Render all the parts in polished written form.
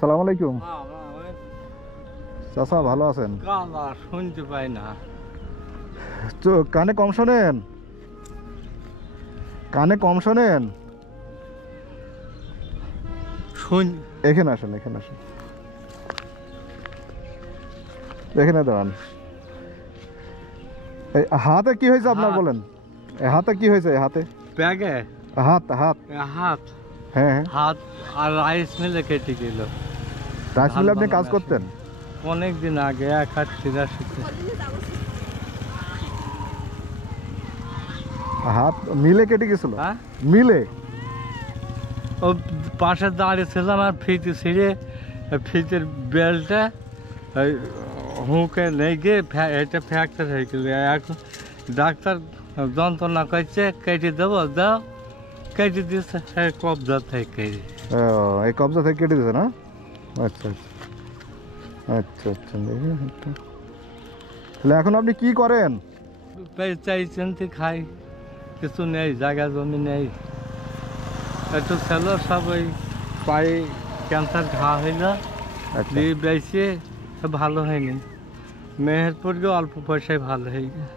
আসসালামু আলাইকুম। চাচা ভালো আছেন? শুনতে পাই না, তো কানে কম শোনেন, কানে কম শোনেন। এখানে আসেন, এখানে আসেন, এখানে দাঁড়ান। হাতে কি হয়েছে আপনার বলেন? হাতে কি হয়েছে? হাতে ব্যাগে হাত হাত হাত হ্যাঁ হ্যাঁ, হাত আর রাইস মিলে কেটে গেল। রাইস মিলে আপনি কাজ করতেন? অনেক দিন আগে 81-82-তে। হাত মিলে কেটে গেছিল? হ্যাঁ, মিলে ও পাশে দাঁড়িয়েছিলাম আর ফিতে ছিঁড়ে ফিতের বেলটা হুঁকে নিয়ে গিয়ে এটা ফ্র্যাকচার হয়ে গেল। এখন ডাক্তার যন্ত্রণা করছে, কেটে দেবো, দাও, কেটে দিচ্ছে কবজা থেকে। এই কবজা থেকে কেটে দিয়েছে না? আচ্ছা আচ্ছা আচ্ছা আচ্ছা। তাহলে এখন আপনি কি করেন? চাই চিনতে খাই, কিছু নেই, জায়গা জমি নেই। একটু ছিল সব ওই পায়ে ক্যান্সার ঘা হইল, দিয়ে বেশি ভালো হয়নি। মেহেরপুরকে অল্প পয়সায় ভালো হয়ে গেছে।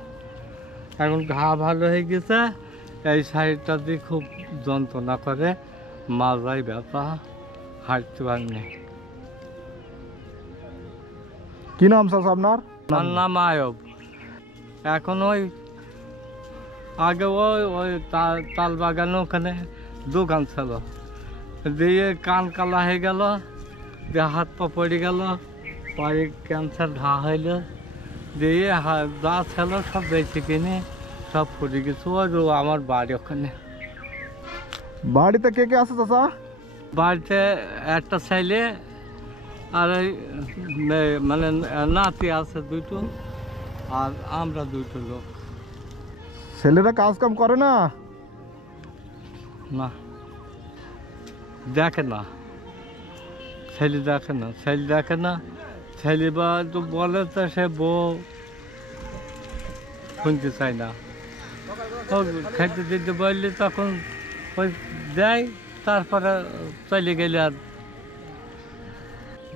এখন ঘা ভালো হয়ে গেছে, এই সাইডটা দিয়ে খুব যন্ত্রণা করে, মাজায় ব্যথা, হাঁটতে পারিনি। কি নাম চাচা আপনার? আমার নাম আয়ব। এখন ওই আগে ওই তাল বাগানে ওখানে দোকান ছিল, দিয়ে কান কালা হয়ে গেল, দিয়ে হাত পা পড়ে গেল, পায়ে ক্যান্সার ঘা হইল, দিয়ে যা ছিল সব বেশি কিনে সব ফুটে গেছে। ওই আমার বাড়ি ওখানে। বাড়িতে কে কে আছে চাচা? বাড়িতে একটা ছেলে আর মানে নাতি আছে দুটো, আর আমরা দুটো লোক। ছেলেরা কাজ কাম করে না? না, দেখে না, ছেলে দেখে না, ছেলে দেখে না। ছেলে বা তো বলে তো সে বউ শুনতে চায় না। ও খেতে দিতে বললে তখন ওই দেয়, তারপরে চলে গেলে। আর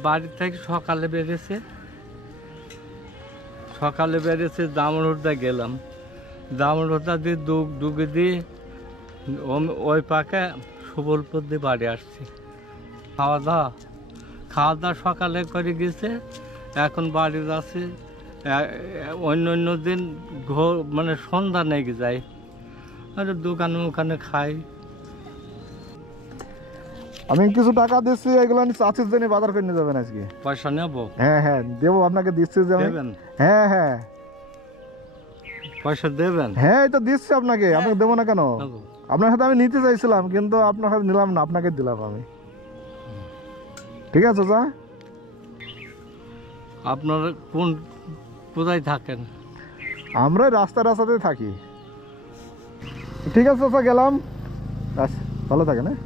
বাড়ি থেকে সকালে বেরিয়েছে দামরহুদা গেলাম, দামরহুদা দিয়ে ডুবে দিয়ে ওই পাকে সুবলপুর দিয়ে বাড়ি আসছি। খাওয়া দাওয়া সকালে করে গেছে, এখন বাড়ি যাচ্ছে। অন্য দিন মানে সন্ধ্যা নেগে যায়, আর দোকানে খাই। আমি কিছু টাকা দিচ্ছি, এগুলো চাচির জন্য বাজার করে নিয়ে যাবেন আজকে। পয়সা নেবো? হ্যাঁ হ্যাঁ দেবো, আপনাকে দিচ্ছি। দেবেন? হ্যাঁ হ্যাঁ পয়সা দেবেন? হ্যাঁ এই তো দিচ্ছি আপনাকে। আপনাকে দেবো না কেন? আপনার সাথে আমি নিতে চাইছিলাম, কিন্তু আপনার সাথে নিলাম না, আপনাকে দিলাম আমি। ঠিক আছে চাচা। আপনার কোথায় থাকেন? আমরা রাস্তাতে থাকি। ঠিক আছে চাচা, গেলাম। আচ্ছা, ভালো থাকেন। হ্যাঁ।